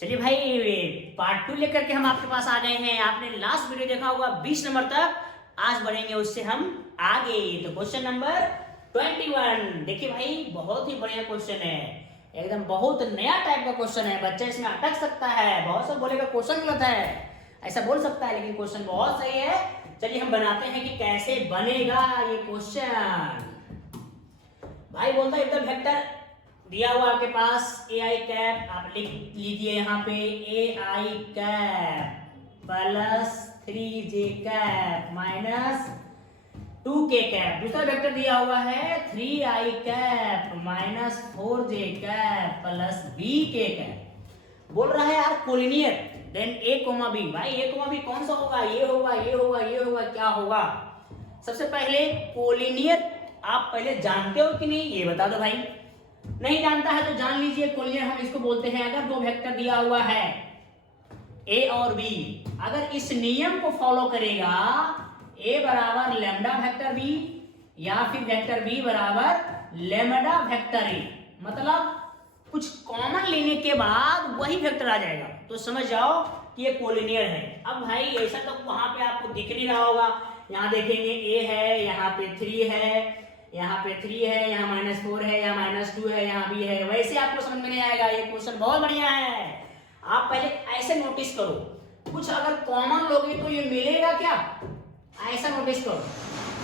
चलिए भाई, पार्ट 2 लेकर के हम आपके पास आ गए हैं। आपने लास्ट वीडियो देखा होगा 20 नंबर तक, आज बढ़ेंगे उससे हम आगे। तो क्वेश्चन नंबर 21 देखिए भाई, बहुत ही बढ़िया क्वेश्चन है, एकदम बहुत नया टाइप का क्वेश्चन है। बच्चा इसमें अटक सकता है, बहुत सब बोलेगा क्वेश्चन गलत है, ऐसा बोल सकता है, लेकिन क्वेश्चन बहुत सही है। चलिए हम बनाते हैं कि कैसे बनेगा ये क्वेश्चन। भाई बोलता है एकदम वेक्टर दिया हुआ आपके पास ए आई कैप, आप लिख लीजिए यहाँ पे A I cap plus 3j cap minus 2k cap. दूसरा वेक्टर दिया हुआ है 3i cap minus 4j cap plus bk cap. बोल रहा है यार कोलिनियर, देन a, b। भाई a, b कौन सा होगा? ये होगा, ये होगा, ये होगा, क्या होगा? सबसे पहले कोलिनियर आप पहले जानते हो कि नहीं ये बता दो भाई। नहीं जानता है तो जान लीजिए, कोलिनियर हम इसको बोलते हैं अगर दो वेक्टर दिया हुआ है a और b, अगर इस नियम को फॉलो करेगा a बराबर लेमडा वेक्टर b या फिर वेक्टर b बराबर लेमडा वेक्टर a, मतलब कुछ कॉमन लेने के बाद वही वेक्टर आ जाएगा, तो समझ जाओ कि ये कोलिनियर है। अब भाई ऐसा तो वहां पे आपको दिख नहीं रहा होगा, यहाँ देखेंगे a है, यहाँ पे 3 है, यहाँ पे 3 है, यहाँ -4 है, यहाँ -2 है, यहाँ भी है, वैसे आपको समझ में नहीं आएगा। ये क्वेश्चन बहुत बढ़िया है, आप पहले ऐसे नोटिस करो, कुछ अगर कॉमन लोगे तो ये मिलेगा क्या, ऐसा नोटिस करो।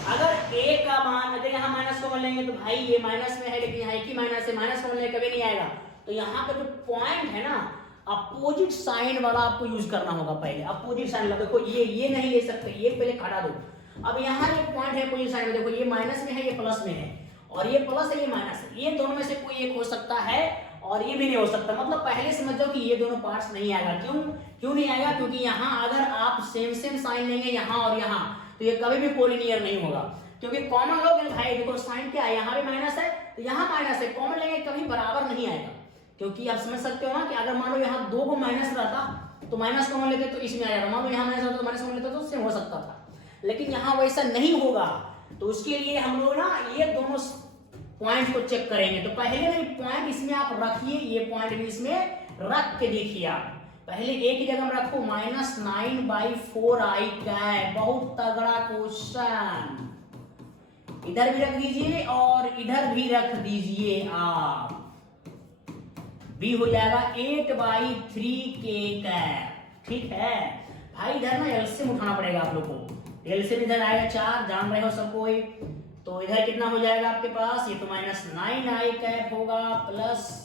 अगर a का मान, अगर यहाँ माइनस कॉमन लेंगे तो भाई ये माइनस में है, लेकिन यहाँ एक ही माइनस है, माइनस कॉमन लेंगे कभी नहीं आएगा। तो यहाँ पे जो पॉइंट है ना, अपोजिट साइन वाला आपको यूज करना होगा पहले। अपोजिट साइन वाला देखो, ये नहीं ले सकते, ये पहले हटा दो। अब यहाँ एक पॉइंट है अपोजिट साइन में, देखो ये माइनस में है, ये प्लस में है, और ये प्लस है, ये माइनस है, ये दोनों में से कोई एक हो सकता है और ये भी नहीं हो सकता। मतलब पहले समझ जाओ कि ये दोनों पार्ट्स नहीं आएगा। क्यों नहीं आएगा? क्योंकि यहाँ अगर आप सेम साइन लेंगे यहाँ और यहाँ, तो ये कभी भी कोलिनियर नहीं होगा, क्योंकि कॉमन लोग भाई देखो साइन क्या है, यहाँ भी माइनस है तो यहाँ माइनस है, कॉमन लेंगे कभी बराबर नहीं आएगा। क्योंकि आप समझ सकते हो ना कि अगर मान लो यहाँ 2 को माइनस रहता तो माइनस कॉमन लेते तो इसमें आ जाएगा, मान लो यहाँ माइनस रहता तो माइनस कॉमन लेते तो उससे हो सकता था, लेकिन यहाँ वैसा नहीं होगा। तो उसके लिए हम लोग ना ये दोनों पॉइंट को चेक करेंगे। तो पहले ना पॉइंट इसमें आप रखिए, ये पॉइंट भी इसमें रख के देखिए। आप पहले एक ही जगह में रखो, -9/4i कैप, बहुत तगड़ा क्वेश्चन। इधर भी रख दीजिए और इधर भी रख दीजिए आप, बी हो जाएगा 8/3k कैप। ठीक है भाई, इधर ना एलसीएम उठाना पड़ेगा आप लोग को। एलसीएम इधर आएगा 4, जान रहे हो सब कोई। तो इधर कितना हो जाएगा आपके पास, ये तो -9i कैप होगा प्लस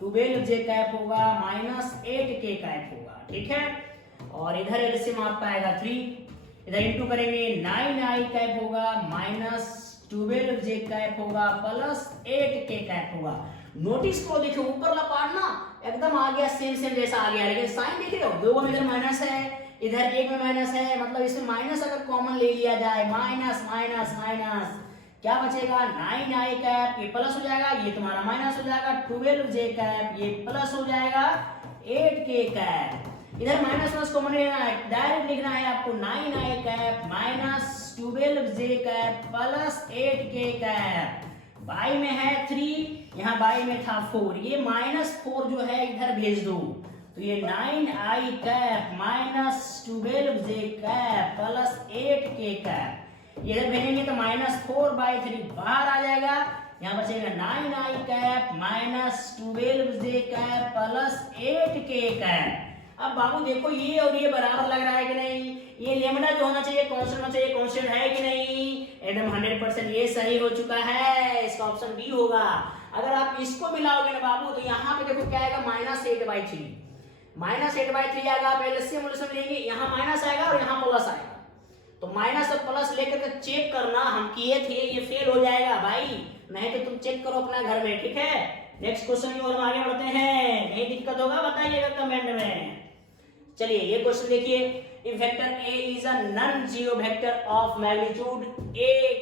12j कैप होगा माइनस 8k कैप होगा। ठीक है, और इधर एलसीएम आपका आएगा 3, इधर इंटू करेंगे 9i कैप होगा माइनस 12j कैप होगा प्लस 8k कैप होगा। नोटिस को देखो, ऊपर वाला पार्ट ना एकदम आ गया, सेम जैसा आ गया, लेकिन साइन देख रहे हो, 2 में इधर माइनस है, इधर 1 में माइनस है, मतलब इसमें माइनस अगर कॉमन ले लिया जाए, माइनस माइनस माइनस क्या बचेगा, 9i कैप, ये प्लस हो जाएगा, ये तुम्हारा माइनस हो जाएगा, 12j कैप, ये प्लस हो जाएगा 8k कैप। इधर माइनस माइनस कॉमन लेना है, डायरेक्ट लिखना है आपको 9i cap minus 12j cap plus 8k cap. By में है 3, यहाँ बाई में था 4, ये -4 जो है इधर भेज दो, तो ये 9i cap minus 12j cap plus 8k cap, इधर भेजेंगे तो -4/3 बाहर आ जाएगा, यहाँ बचेगा 9i cap minus 12j cap plus 8k cap. अब बाबू देखो, ये और ये बराबर लग रहा है कि नहीं, ये लेमडा जो होना चाहिए कांस्टेंट होना चाहिए, कांस्टेंट है कि नहीं, एकदम 100% ये सही हो चुका है, इसका ऑप्शन बी होगा। अगर आप इसको मिलाओगे ना बाबू, तो यहाँ पे देखो क्या आएगा, -8/3, -8/3 आएगा। आप एलसीएम लेंगे, यहाँ माइनस आएगा और यहाँ प्लस आएगा, तो माइनस और प्लस लेकर के चेक करना, हम किए थे, ये फेल हो जाएगा भाई, नहीं तो तुम चेक करो अपना घर में। ठीक है, नेक्स्ट क्वेश्चन की ओर आगे बढ़ते हैं, नहीं दिक्कत होगा बताइएगा कमेंट में। चलिए ये क्वेश्चन देखिए, if vector a is a non zero vector of magnitude a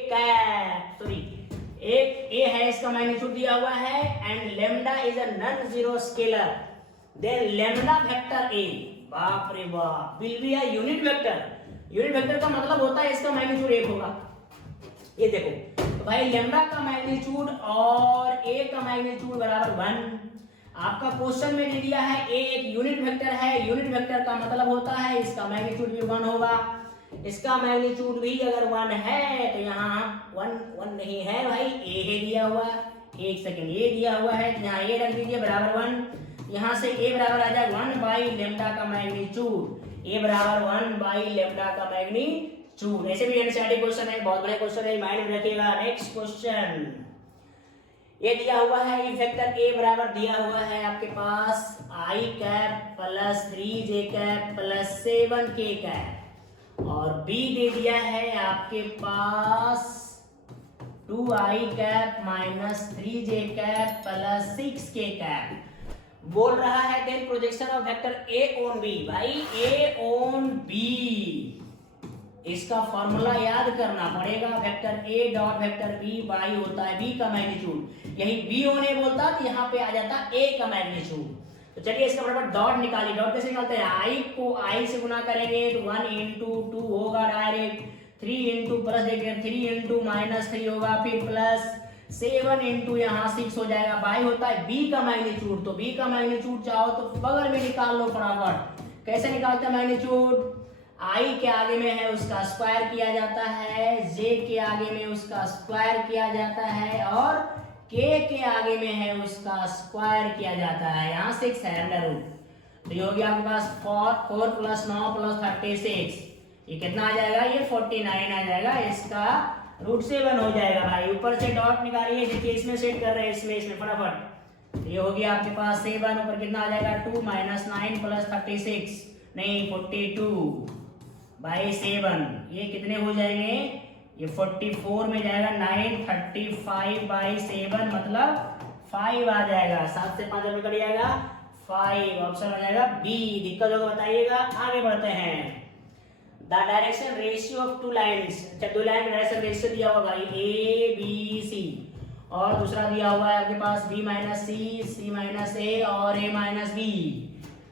cap, sorry एक a है, इसका मैग्नीट्यूड दिया हुआ है, and lambda is a non zero scalar, then lambda vector a, बाप रे बाप, will be a unit vector. Unit vector का मतलब होता है इसका मैग्नीट्यूड 1 होगा। ये देखो, तो भाई लेमडा का मैग्नीट्यूड और a का मैग्नीट्यूड बराबर 1, आपका क्वेश्चन में दे दिया है ए एक यूनिट वेक्टर है। यूनिट वेक्टर का मतलब होता है इसका मैग्नीट्यूड भी 1 होगा। इसका मैग्नीट्यूड भी अगर 1 है तो यहाँ 1 नहीं है भाई, ए है दिया हुआ, एक सेकंड ए दिया हुआ है, यहाँ ए रख दीजिए बराबर 1। यहाँ से ए बराबर आ जाए 1 बाई लेम्डा का मैग्नीट्यूड, ए बराबर 1 बाई लेम्डा का मैग्नीट्यूड। ऐसे भी एनसीईआरटी क्वेश्चन है, बहुत बड़े क्वेश्चन है, माइंड में रखिएगा। नेक्स्ट क्वेश्चन ये दिया हुआ है ई वेक्टर ए बराबर दिया हुआ है आपके पास I cap plus 3j cap plus 7k cap, और बी दे दिया है आपके पास 2i cap minus 3j cap plus 6k cap. बोल रहा है then projection of vector A on B. भाई ए ऑन बी, इसका फॉर्मूला याद करना पड़ेगा। Vector A dot vector B by होता है बी का मैग्नीट्यूड, यही बी होने बोलता तो यहाँ पे आ जाता ए का मैग्नीट्यूड। तो चलिए इसका बराबर डॉट निकालिए। डॉट कैसे निकालते हैं, आई को आई से गुना करेंगे तो 1 इंटू 2 होगा डायरेक्ट, 3 इंटू प्लस देखिए 3 इंटू माइनस 3 होगा, फिर प्लस 7 इंटू यहाँ 6 हो जाएगा। बाई होता है बी का मैग्नीट्यूड, तो बी का मैग्नीट्यूड चाहो तो बगल में निकाल लो फटाफट। कैसे निकालते हैं मैग्नीट्यूड, आई के आगे में है उसका स्क्वायर किया जाता है, जे के आगे में उसका स्क्वायर किया जाता है, और के आगे में है उसका स्क्वायर किया जाता है। यहाँ 6 है अंडर रूट, तो ये हो गया आपके पास 4 प्लस 9 प्लस 36, ये कितना आ जाएगा, ये 49 आ जाएगा। इसका रूट 7 हो जाएगा। भाई ऊपर से डॉट निकालिए, देखिए इसमें सेट कर रहे हैं, इसमें फटाफट। ये हो गया आपके पास 7, ऊपर कितना आ जाएगा 2 माइनस 9 प्लस 36 नहीं 42 बाई 7, ये कितने हो जाएंगे, ये 44 में जाएगा 9 35 बाई 7 मतलब 5 आ जाएगा। 7 से 5 कट जाएगा 5, ऑप्शन हो जाएगा बी। दिक्कत होगा बताइएगा। आगे बढ़ते हैं। The direction ratio of two lines, अच्छा 2 लाइन डायरेक्शन रेशियो दिया हुआ भाई ए बी सी, और दूसरा दिया हुआ है आपके पास B minus C minus A और A minus B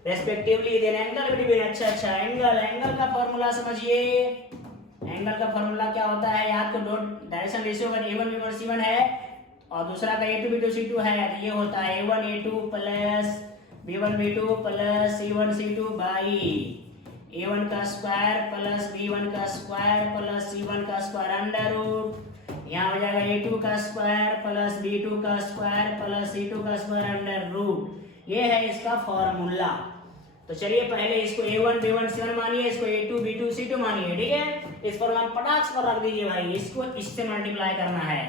respectively. Then angle between, अच्छा एंगल का फॉर्मूला समझिए। एंगल का फॉर्मूला क्या होता है, याद को डॉट डायरेक्शन रेशियो का a1 b1 c1 है और दूसरा का a2 b2 c2 है, तो ये होता है a1 a2 plus b1 b2 plus c1 c2 by a1 का स्क्वायर प्लस b1 का स्क्वायर प्लस c1 का स्क्वायर अंडर रूट, यहाँ हो जाएगा a2 का स्क्वायर प्लस b2 का स्क्वायर प्लस c2 का स्क्वायर अंडर रूट। ये है इसका फॉर्मूला। तो चलिए पहले इसको a1 b1 c1 मानिए, इसको a2 b2 c2 मानिए, ठीक है। इस फॉर्मूला में पटाख पर रख दीजिए भाई, इसको इससे मल्टीप्लाई करना है,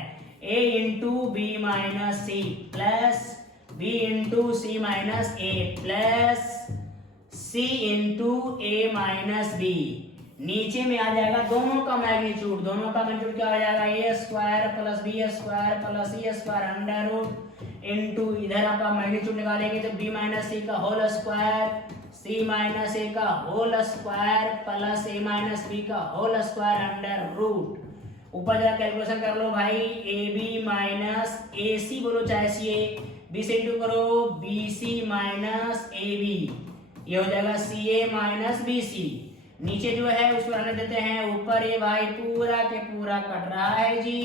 a into B minus C plus b into C minus A plus c into A minus B. नीचे में आ जाएगा दोनों का मैग्नीट्यूड, क्या हो जाएगा a square plus B square plus C square under root into इधर आपका मैग्नीट्यूड निकालेंगे तो b माइनस सी का whole square, c minus A का whole square plus a minus B का होल स्क्वायर अंडर रूट। ऊपर जरा कैलकुलेशन कर लो भाई, A B minus A C बोलो चाहे सी ए, बी से इंटू करो B C minus A B, ये हो जाएगा सी ए माइनस बी सी। नीचे जो है उसको रहने देते हैं, ऊपर ये भाई पूरा के पूरा कट रहा है जी,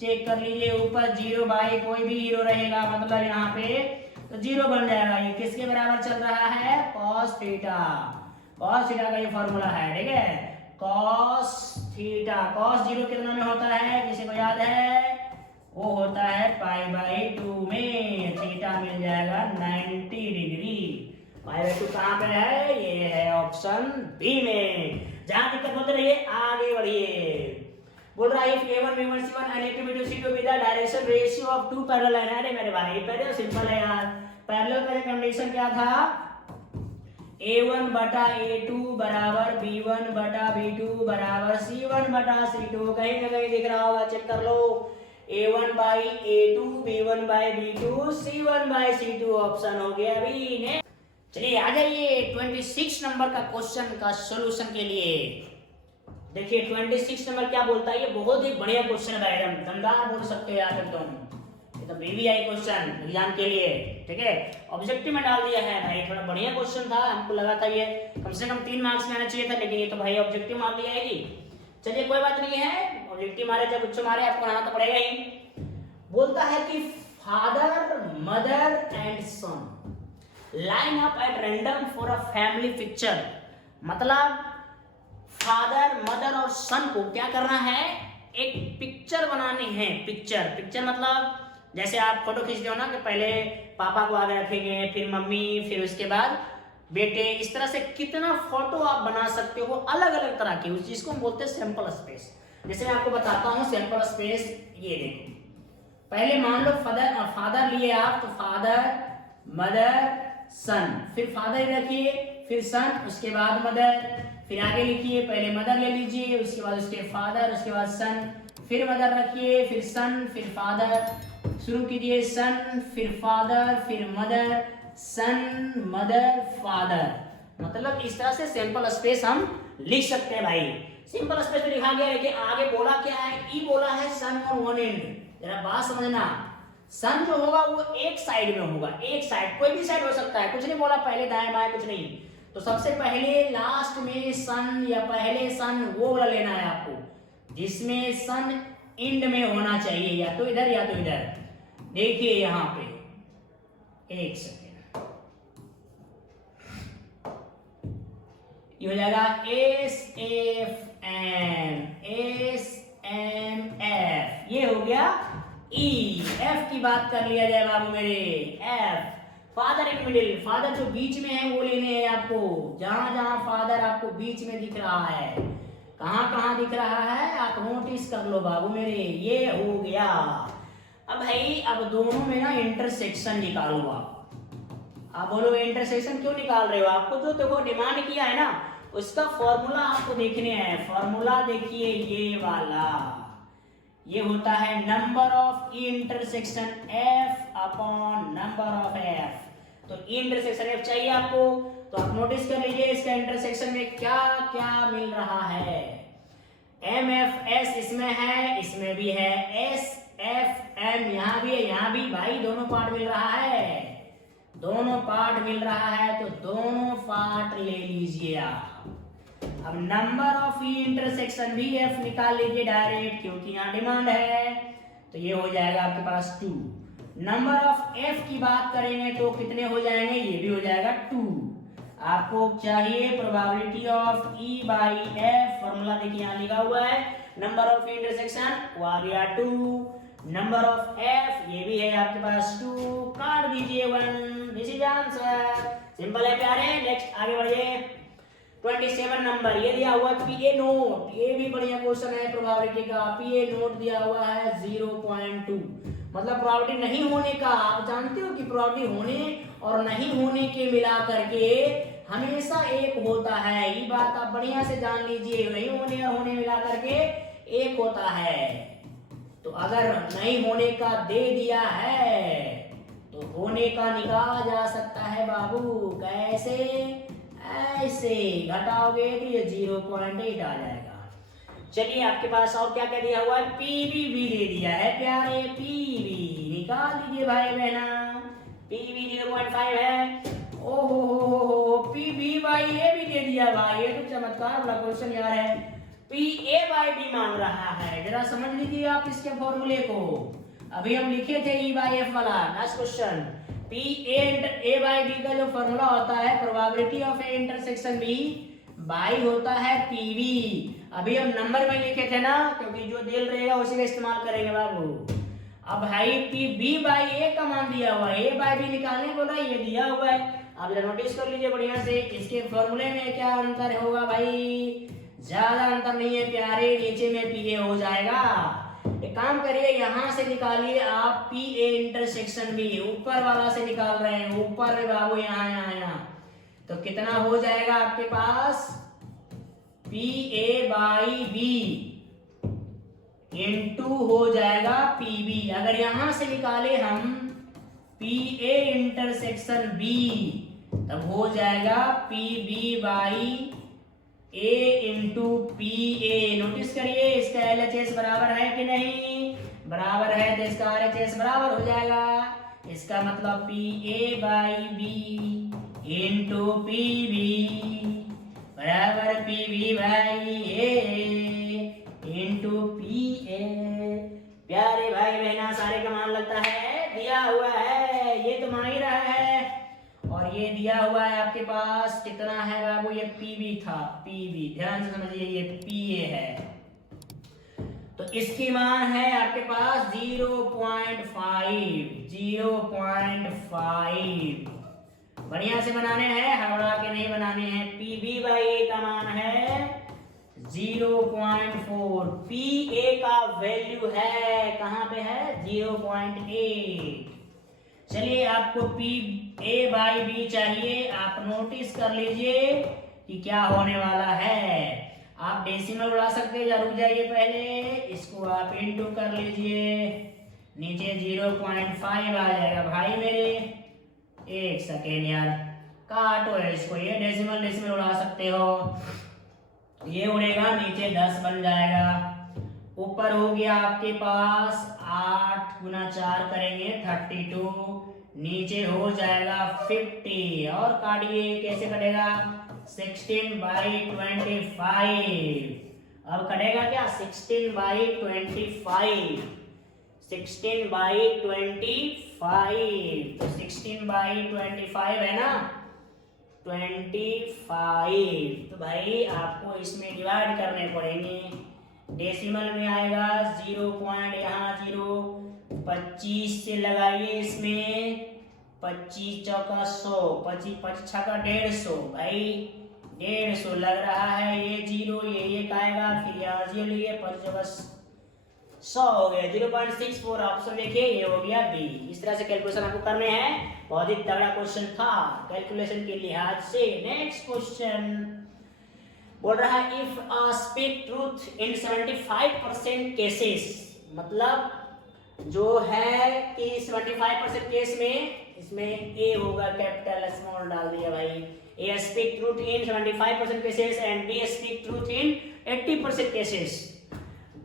चेक कर लीजिए। ऊपर 0 भाई कोई भी 0 रहेगा मतलब यहाँ पे तो 0 बन जाएगा। ये किसके बराबर चल रहा है, cos थीटा। cos थीटा का ये फॉर्मूला है, ठीक है, cos थीटा। cos 0 कितना में होता है, किसी को याद है, वो होता है π/2 में, थीटा मिल जाएगा 90 डिग्री। π/2 कहाँ पे है, ये है ऑप्शन बी में। जहां दिक्कत होती रही है आगे बढ़िए। बोल रहा है if a1 b1 c1 and a2 b2 c2 be the direction ratio of two parallel line। अरे मेरे भाई पहले सिंपल है यार, पैरेलल का कंडीशन क्या था, a1 बटा a2 बराबर b1 बटा b2 बराबर c1 बटा c2। कहीं ना कहीं दिख रहा होगा, चेक कर लो, a1 by a2 b1 by b2 c1 by c2 option हो गया अभी ने। चलिए आ जाइए 26 नंबर का क्वेश्चन का सॉल्यूशन के लिए। देखिए 26 नंबर क्या बोलता है, ये बहुत ही बढ़िया क्वेश्चन है एकदम दमदार बोल सकते हैं यार एकदम, ये तो बीबीआई क्वेश्चन एग्जाम के लिए, ठीक है। ऑब्जेक्टिव में डाल दिया है भाई, थोड़ा बढ़िया क्वेश्चन था, हमको लगा था ये कम से कम 3 मार्क्स में आना चाहिए था, लेकिन ये तो भाई ऑब्जेक्टिव मार दिया है जी। चलिए कोई बात नहीं है, ऑब्जेक्टिव मारे जब कुछ मारे आपको बनाना तो पड़ेगा ही। बोलता है कि father mother and son, line up at random for a family picture. मतलब फादर, मदर और सन को क्या करना है, एक पिक्चर बनानी है। पिक्चर मतलब जैसे आप फोटो खींचते हो ना, कि पहले पापा को आगे रखेंगे, फिर मम्मी, फिर उसके बाद बेटे, इस तरह से कितना फोटो आप बना सकते हो अलग अलग तरह की, उस चीज को हम बोलते हैं सैंपल स्पेस। जैसे मैं आपको बताता हूँ सैंपल स्पेस, ये देखो, पहले मान लो फादर लिए आप, तो फादर, मदर, सन, फिर फादर रखिए, फिर सन, उसके बाद मदर, फिर आगे लिखिए, पहले मदर ले लीजिए, उसके बाद उसके फादर, उसके बाद सन, फिर मदर रखिए, फिर सन, फिर फादर, शुरू कीजिए, सन, फिर फादर, फिर मदर, सन, मदर, फादर। मतलब इस तरह से सिंपल स्पेस हम लिख सकते हैं भाई। सिंपल स्पेस में लिखा गया है कि आगे बोला क्या है, ई बोला है सन और वन एंड। जरा बात समझना, सन जो होगा वो एक साइड में होगा, एक साइड, कोई भी साइड हो सकता है, कुछ नहीं बोला पहले दाएं बाएं, कुछ नहीं। तो सबसे पहले लास्ट में सन या पहले सन वो वाला लेना है आपको जिसमें सन एंड में होना चाहिए, या तो इधर या तो इधर। देखिए यहां पे, एक सेकेंड, ये हो जाएगा S F M, S M F, ये हो गया ई। एफ की बात कर लिया जाए बाबू मेरे, F father in middle, father जो बीच में है वो लेने हैं आपको, जहां जहां फादर आपको बीच में दिख रहा है, कहां कहां दिख रहा है आप नोटिस कर लो बाबू मेरे, ये हो गया। अब भाई अब दोनों में ना इंटरसेक्शन निकालो आप बोलो इंटरसेक्शन क्यों निकाल रहे हो, आपको जो देखो डिमांड किया है ना उसका फॉर्मूला आपको देखने हैं। फॉर्मूला देखिए ये वाला, ये होता है number of intersection F upon number of F. तो इंटरसेक्शन एफ चाहिए आपको, तो आप नोटिस कर लीजिए इसका इंटरसेक्शन में क्या क्या मिल रहा है। एम एफ एस इसमें है, इसमें भी है, एस एफ एम यहाँ भी है, यहाँ भी, भाई दोनों पार्ट मिल रहा है, दोनों पार्ट मिल रहा है, तो दोनों पार्ट ले लीजिए आप। अब नंबर ऑफ इंटरसेक्शन भी एफ निकाल लीजिए डायरेक्ट, क्योंकि यहाँ डिमांड है, तो ये हो जाएगा आपके पास 2। नंबर ऑफ एफ की बात करेंगे तो कितने हो जाएंगे, ये भी हो जाएगा 2। आपको चाहिए probability of E by F, formula देखिए यहाँ लिखा हुआ है, नंबर ऑफ इंटरसेक्शन वो आ गया 2, नंबर ऑफ एफ ये भी है आपके पास 2, काट दीजिए 1, दिस इज आंसर। सिंपल है प्यारे, नेक्स्ट आगे बढ़िए। 27 नंबर ये दिया हुआ है पीए नोट, ये भी बढ़िया क्वेश्चन है प्रोबेबिलिटी का। पीए नोट दिया हुआ है 0.2, मतलब प्रोबेबिलिटी नहीं होने का। आप जानते हो कि प्रोबेबिलिटी होने और नहीं होने के मिला करके हमेशा एक होता है, ये बात आप बढ़िया से जान लीजिए, नहीं होने और होने मिला करके एक होता है। तो अगर नहीं होने का दे दिया है तो होने का निकाला जा सकता है बाबू। कैसे, ऐसे घटाओगे तो ये 0.8 आ जाएगा। चलिए आपके पास और क्या क्या दिया हुआ है, पीवी भी दे दिया है प्यारे, पीवी निकाल दीजिए भाई बहना, पीवी 0.5 है। ओहो हो पीवी बाई ए भी दे दिया भाई, ये तो चमत्कार वाला क्वेश्चन यार है। पी ए बाई बी मांग रहा है, जरा समझ लीजिए आप इसके फॉर्मूले को। अभी हम लिखे थे ई बाई एफ वाला next question, P A by B का जो फॉर्मूला होता है probability of A intersection B by होता है पीवी। अभी हम नंबर में लिखे थे ना, क्योंकि जो दिल रहेगा उसी का इस्तेमाल करेंगे बाबू। अब भाई पी बी बाई ए का मान दिया हुआ है, ए बाई बी निकालने बोला, ये दिया हुआ है। आप जरा नोटिस कर लीजिए बढ़िया से, इसके फॉर्मूले में क्या अंतर होगा भाई, ज्यादा अंतर नहीं है प्यारे, नीचे में पी ए हो जाएगा। एक काम करिए यहां से निकालिए आप पी ए इंटरसेक्शन बी, ऊपर वाला से निकाल रहे हैं, ऊपर में बाबू यहाँ, तो कितना हो जाएगा आपके पास, P A by B into हो जाएगा पी बी। अगर यहां से निकाले हम पी ए इंटरसेक्शन बी तब हो जाएगा P B by A into P A. Notice करिए इसका LHS बराबर है कि नहीं, बराबर है, तो इसका RHS बराबर हो जाएगा। इसका मतलब P A by B into P B बराबर P B by A into P A. प्यारे भाई बहना सारे का मान लगता है दिया हुआ है, ये तो मान ही रहा है। और और ये दिया हुआ है आपके पास कितना है बाबू, ये पीबी था, पीबी ध्यान से समझिए, ये पीए है, तो इसकी मान है आपके पास 0.5, 0.5। बढ़िया से बनाने हैं, हड़बड़ा के नहीं बनाने हैं। पीबी बाई ए का मान है 0.4, पी ए का वैल्यू है कहां पे है 0.8। चलिए आपको पी ए बाई बी चाहिए, आप नोटिस कर लीजिए कि क्या होने वाला है। आप डेसिमल उड़ा सकते हैं या रुक जाइए, पहले इसको आप इनटू कर लीजिए, नीचे 0.5 आ जाएगा भाई मेरे। एक सेकेंड यार, काटो है इसको, ये डेसिमल डेसिमल उड़ा सकते हो, ये उड़ेगा नीचे 10 बन जाएगा, ऊपर हो गया आपके पास 8 गुना 4 करेंगे 32, नीचे हो जाएगा 50 और काटिए, कैसे कटेगा 16/25। अब कटेगा क्या 16/25, 16/25, तो 16/25 है ना 25, तो भाई आपको इसमें डिवाइड करने पड़ेंगे। डेसिमल में आएगा 0 पॉइंट यहाँ 0, 25 से लगाइए इसमें, 25 चौका 100, 25 छक्का 150 भाई, 150 लग रहा है, ये 0 ये आएगा, फिर यहाँ 0 लिए 25 100 हो गया, 0.64 ऑप्शन देखिए, ये हो गया बी। इस तरह से कैलकुलेशन आपको करने हैं, बहुत ही तगड़ा क्वेश्चन था कैलकुलेशन के लिहाज से। नेक्स्ट क्वेश्चन बोल रहा है if a speak truth in 75% cases, मतलब जो है कि 75% केस में इसमें ए होगा, कैपिटल स्मॉल डाल दिया भाई, A speak truth in 75% cases and B speak truth in 80% cases,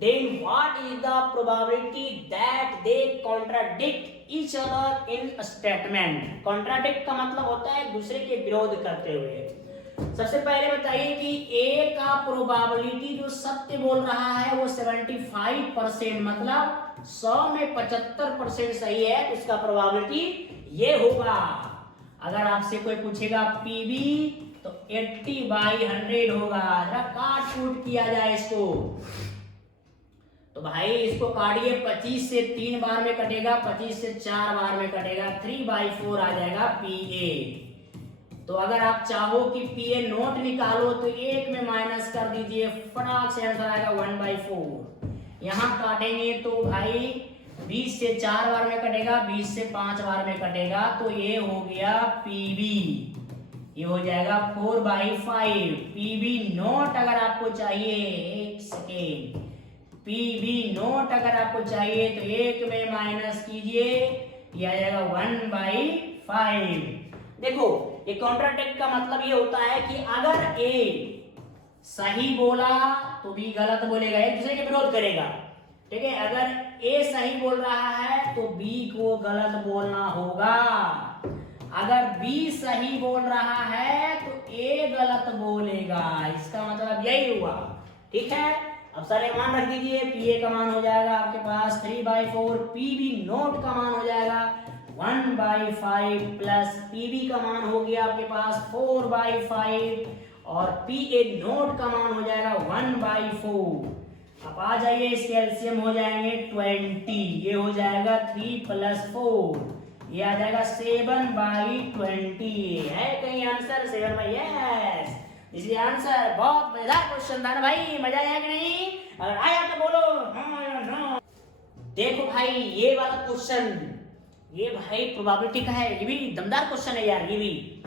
then what is the probability that they contradict each other in a statement? contradict का मतलब होता है दूसरे के विरोध करते हुए। सबसे पहले बताइए कि ए का प्रोबेबिलिटी जो सत्य बोल रहा है वो 75%, मतलब 100 में 75% सही है, तो उसका प्रोबेबिलिटी ये होगा। अगर आपसे कोई पूछेगा पीबी तो 80/100 होगा। जरा काट कूट किया जाए इसको, तो भाई इसको काटिए, 25 से 3 बार में कटेगा, 25 से 4 बार में कटेगा, 3/4 आ जाएगा पीए। तो अगर आप चाहो कि पीए नोट निकालो तो एक में माइनस कर दीजिए, फटाक से आंसर आएगा 1/4। यहाँ काटेंगे तो भाई 20 से 4 बार में कटेगा, 20 से 5 बार में कटेगा, तो ये हो गया पीबी, ये हो जाएगा 4/5। पीबी नोट अगर आपको चाहिए, एक सेकेंड, पीबी नोट अगर आपको चाहिए तो एक में माइनस कीजिए, यह आ जाएगा 1/5। देखो ये कॉन्ट्राडिक्ट का मतलब ये होता है कि अगर ए सही बोला तो बी गलत बोलेगा, एक दूसरे के विरोध करेगा, ठीक है। अगर ए सही बोल रहा है तो बी को गलत बोलना होगा, अगर बी सही बोल रहा है तो ए गलत बोलेगा, इसका मतलब यही हुआ, ठीक है। अब सारे मान रख दीजिए, पीए का मान हो जाएगा आपके पास 3/4, पीबी नोट का मान हो जाएगा 1/5 प्लस पीबी का मान हो गया आपके पास 4/5 और पीए नोट का मान हो जाएगा 1/4। अब आ जाइए, इसके एलसीएम हो जाएंगे 20, ये हो जाएगा 3 + 4, ये आ जाएगा 7/20। है कहीं आंसर 7/? इसलिए आंसर बहुत मजेदार क्वेश्चन था ना भाई, मजा आया कि नहीं? अगर आया तो बोलो हाँ या नो। देखो भाई ये वाला क्वेश्चन, ये भाई प्रोबेबिलिटी का है, ये भी दमदार क्वेश्चन है यार, ये भी।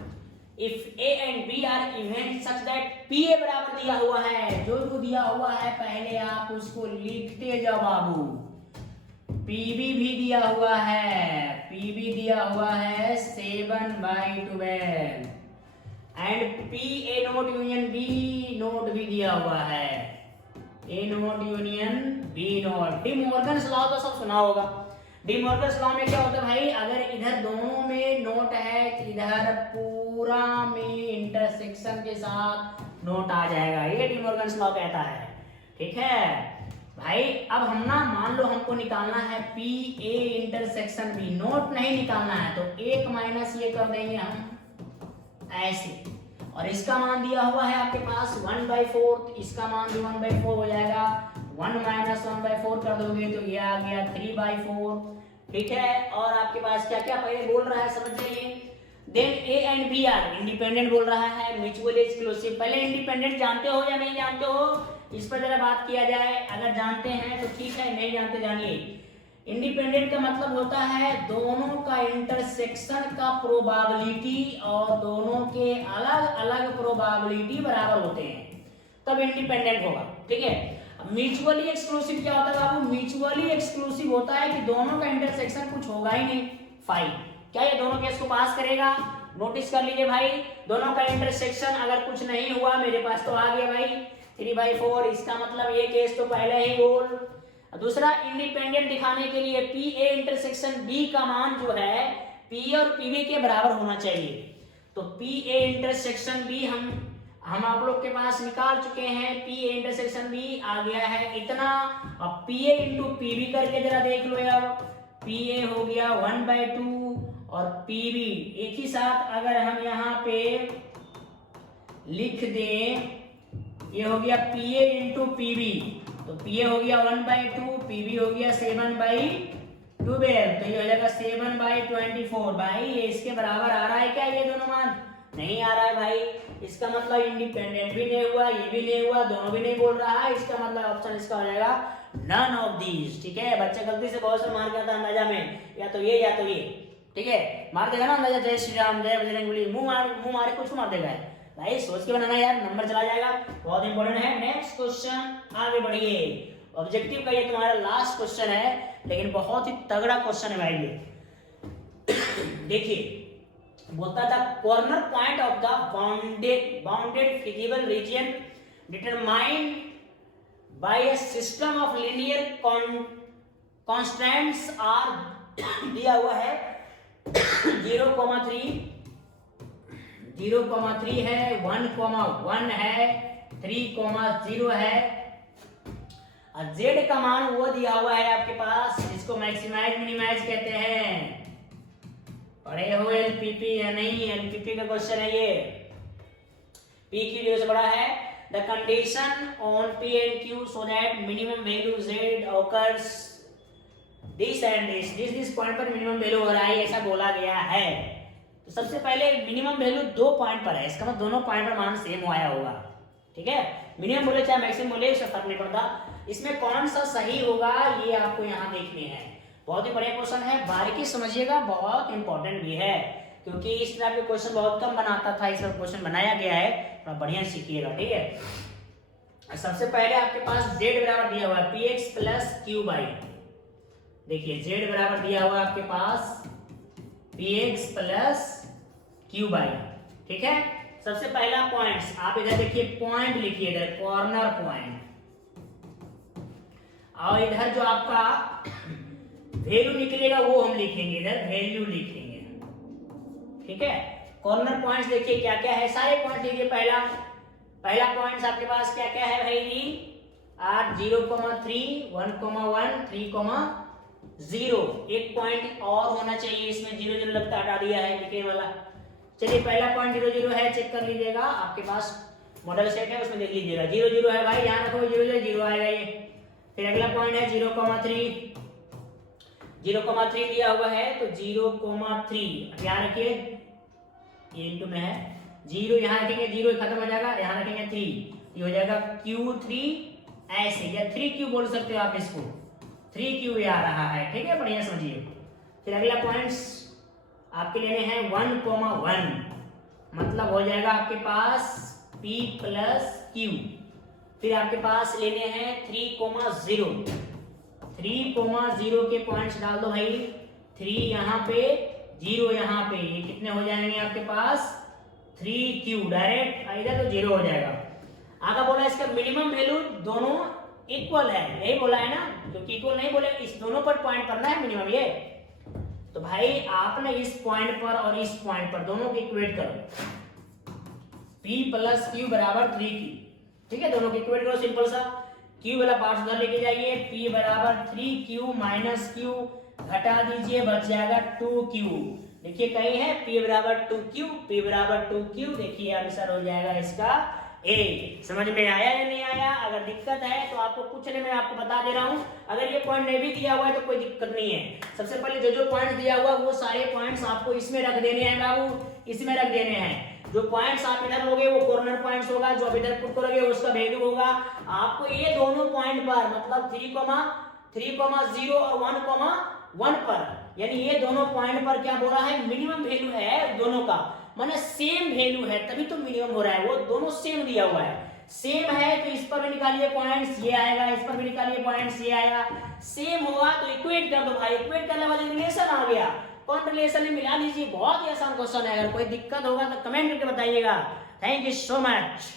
If A and B are event such that P A बराबर दिया हुआ है, जो जो दिया हुआ है पहले आप उसको लिखते जाओ बाबू। पीबी भी दिया हुआ है, पीबी दिया हुआ है 7/12 and P A not union B not भी दिया हुआ है, A not union B not. De Morgan's law तो सब सुना होगा। डी मॉर्गन्स लॉ में क्या होता है भाई, अगर इधर दोनों में नोट है तो इधर पूरा में इंटरसेक्शन के साथ नोट आ जाएगा, ये डी मॉर्गन्स लॉ कहता है, ठीक है भाई। अब हम ना मान लो हमको निकालना है P A intersection B, note नहीं निकालना है तो 1 - ये कर देंगे हम, ऐसे, और इसका मान दिया हुआ है आपके पास 1/4, इसका मान भी 1/4 हो जाएगा। 1 माइनस 1/4 कर दोगे तो ये आ गया 3/4, ठीक है। और आपके पास क्या क्या पहले बोल रहा है समझ जाइए। Then A and B are independent बोल रहा है, म्यूचुअली एक्सक्लूसिव। पहले इंडिपेंडेंट जानते हो या नहीं जानते हो, इस पर जरा बात किया जाए। अगर जानते हैं तो ठीक है, नहीं जानते जानिए। इंडिपेंडेंट का मतलब होता है दोनों का इंटरसेक्शन का प्रोबेबिलिटी और दोनों के अलग अलग प्रोबेबिलिटी बराबर होते हैं, तब इंडिपेंडेंट होगा, ठीक है। म्यूचुअली एक्सक्लूसिव क्या होता है बाबू, म्यूचुअली एक्सक्लूसिव होता है कि दोनों का इंटरसेक्शन कुछ होगा ही नहीं। फाइन, क्या ये दोनों केस को पास करेगा? नोटिस कर लीजिए भाई, दोनों का इंटरसेक्शन अगर कुछ नहीं हुआ, मेरे पास तो आ गया भाई 3/4, इसका मतलब ये केस तो पहले ही बोल। दूसरा, इंडिपेंडेंट दिखाने के लिए पी ए इंटरसेक्शन बी का मान जो है पी और पीबी के बराबर होना चाहिए। तो पी ए इंटरसेक्शन बी हम आप लोग के पास निकाल चुके हैं। पी ए इंटरसेक्शन बी आ गया है इतना। अब पी ए इंटू पीबी करके जरा देख लो यार, पी ए हो गया 1/2 और पीबी एक ही साथ अगर हम यहाँ पे लिख दें, ये हो गया पी ए इंटू पीबी, तो पी ए हो गया 1/2, पीबी हो गया 7/12, तो ये हो जाएगा 7/24। भाई ये इसके बराबर आ रहा है क्या ये दोनों मान? नहीं आ रहा है भाई। इसका मतलब इंडिपेंडेंट भी नहीं हुआ, ये भी नहीं हुआ, दोनों भी नहीं बोल रहा है। इसका मतलब ऑप्शन इसका हो जाएगा नन ऑफ दीज, ठीक है। बच्चे गलती से बहुत से मार करता अंदाजा में, या तो ये या तो ये, ठीक है। मार देगा ना अंदाजा, जय श्री राम जय बजरंगबली, मुंह मारे कुछ मार देगा भाई, सोच के बनाना यार, नंबर चला जाएगा, बहुत इंपॉर्टेंट है। नेक्स्ट क्वेश्चन, आगे बढ़िए। ऑब्जेक्टिव का ये तुम्हारा लास्ट क्वेश्चन है, लेकिन बहुत ही तगड़ा क्वेश्चन है भाई ये। देखिए, बोलता था corner point of the bounded feasible region determined by a system of linear constants are दिया हुआ है 0,3 है, 1,1 है, 3,0 है। Z का मान वो दिया हुआ है आपके पास, जिसको मैक्सिमाइज मिनिमाइज कहते हैं। पढ़े हो एलपीपी या नहीं? एलपीपी का क्वेश्चन है ये, P Q से बड़ा है। The condition on P and Q so that minimum value Z occurs this and this point पर मिनिमम वैल्यू हो रहा है, ऐसा बोला गया है। तो सबसे पहले मिनिमम वैल्यू 2 पॉइंट पर है, इसका मतलब दोनों पॉइंट पर मान सेम आया होगा, ठीक है। मिनिमम बोले चाहे मैक्सिमम बोले, इससे फर्क नहीं पड़ता। इसमें कौन सा सही होगा ये आपको यहाँ देखने हैं। बहुत ही बढ़िया क्वेश्चन है, बारीकी समझिएगा, बहुत इंपॉर्टेंट भी है, क्योंकि इस तरह के क्वेश्चन बहुत कम बनाता था, इस तरह क्वेश्चन बनाया गया है, थोड़ा बढ़िया सीखिएगा, ठीक है। सबसे पहले आपके पास Z बराबर दिया हुआ है px प्लस क्यू बाई, देखिए Z बराबर दिया हुआ है आपके पास px प्लस क्यू बाई, ठीक है। सबसे पहला पॉइंट आप इधर देखिए, पॉइंट लिखिए इधर, कॉर्नर पॉइंट, और इधर जो आपका वैल्यू निकलेगा वो हम लिखेंगे, इधर वैल्यू लिखेंगे, ठीक है। कॉर्नर पॉइंट्स देखिए क्या क्या है, सारे पॉइंट लीजिए। पहला पॉइंट्स आपके पास क्या क्या है भाई जी? 8, 0,3, 1,1, 3,0। एक पॉइंट और होना चाहिए इसमें, 0 लगता हटा दिया है लिखने वाला। चलिए पहला पॉइंट 0 है, चेक कर लीजिएगा, आपके पास मॉडल सेट है उसमें देख लीजिएगा। 0 है भाई, यहाँ रखो 0 आएगा ये। फिर अगला पॉइंट है 0,3 दिया हुआ है, तो 0,3 यहाँ रखिए, ये इंटू में है 0, यहाँ रखेंगे 0 खत्म हो जाएगा, यहाँ रखेंगे 3, ये हो जाएगा Q3 ऐसे, या 3Q बोल सकते हो आप इसको, 3Q आ रहा है, ठीक है, बढ़िया समझिए। फिर अगला पॉइंट्स आपके लेने हैं 1,1, मतलब हो जाएगा आपके पास P प्लस Q। फिर आपके पास लेने हैं 3,0 के पॉइंट्स डाल दो भाई, 3 यहाँ पे, 0 यहाँ पे, ये कितने हो जाएंगे आपके पास 3Q, डायरेक्ट इधर तो 0 हो जाएगा। आगे बोला इसका मिनिमम वैल्यू दोनों इक्वल है, यही बोला है ना, क्योंकि इक्वल नहीं बोले, इस दोनों पर पॉइंट करना है मिनिमम ये। तो भाई आपने इस पॉइंट पर और इस पॉइंट पर दोनों को इक्वेट करो, P प्लस Q बराबर 3Q, ठीक है, दोनों को इक्वेट करो सिंपल सा। Q वाला पार्ट उधर लेके जाइए, P बराबर 3Q माइनस Q घटा दीजिए, बच जाएगा 2Q। देखिए कहीं है P बराबर 2Q, P बराबर 2Q। देखिए आंसर हो जाएगा इसका ए। समझ में आया या नहीं आया? अगर दिक्कत है तो आपको पूछने में आपको बता दे रहा हूं। अगर ये पॉइंट नहीं भी दिया हुआ है तो कोई दिक्कत नहीं है। सबसे पहले जो जो पॉइंट दिया हुआ वो सारे पॉइंट्स आपको इसमें रख देने हैं बाबू, इसमें रख देने हैं। जो पॉइंट्स आप इधर लोगे वो कॉर्नर पॉइंट्स होगा, जो आप इधर पुट करोगे उसका वैल्यू होगा। आपको ये दोनों पॉइंट पर मतलब 3,0 और 1,1 पर, यानी ये दोनों पॉइंट पर क्या बोल रहा है, मिनिमम वैल्यू है दोनों का, माने सेम वैल्यू है तभी तो मिनिमम हो रहा है। वो दोनों सेम दिया हुआ है, सेम है तो इस पर भी निकालिए पॉइंट्स, ये आएगा, इस पर भी निकालिए पॉइंट्स, ये आएगा। सेम होगा तो इक्वेट कर दो भाई, इक्वेट करने वाले रिलेशन आ गया, कौन रिलेशन में मिला लीजिए। बहुत ही आसान क्वेश्चन है, अगर कोई दिक्कत होगा तो कमेंट करके बताइएगा। Thank you so much.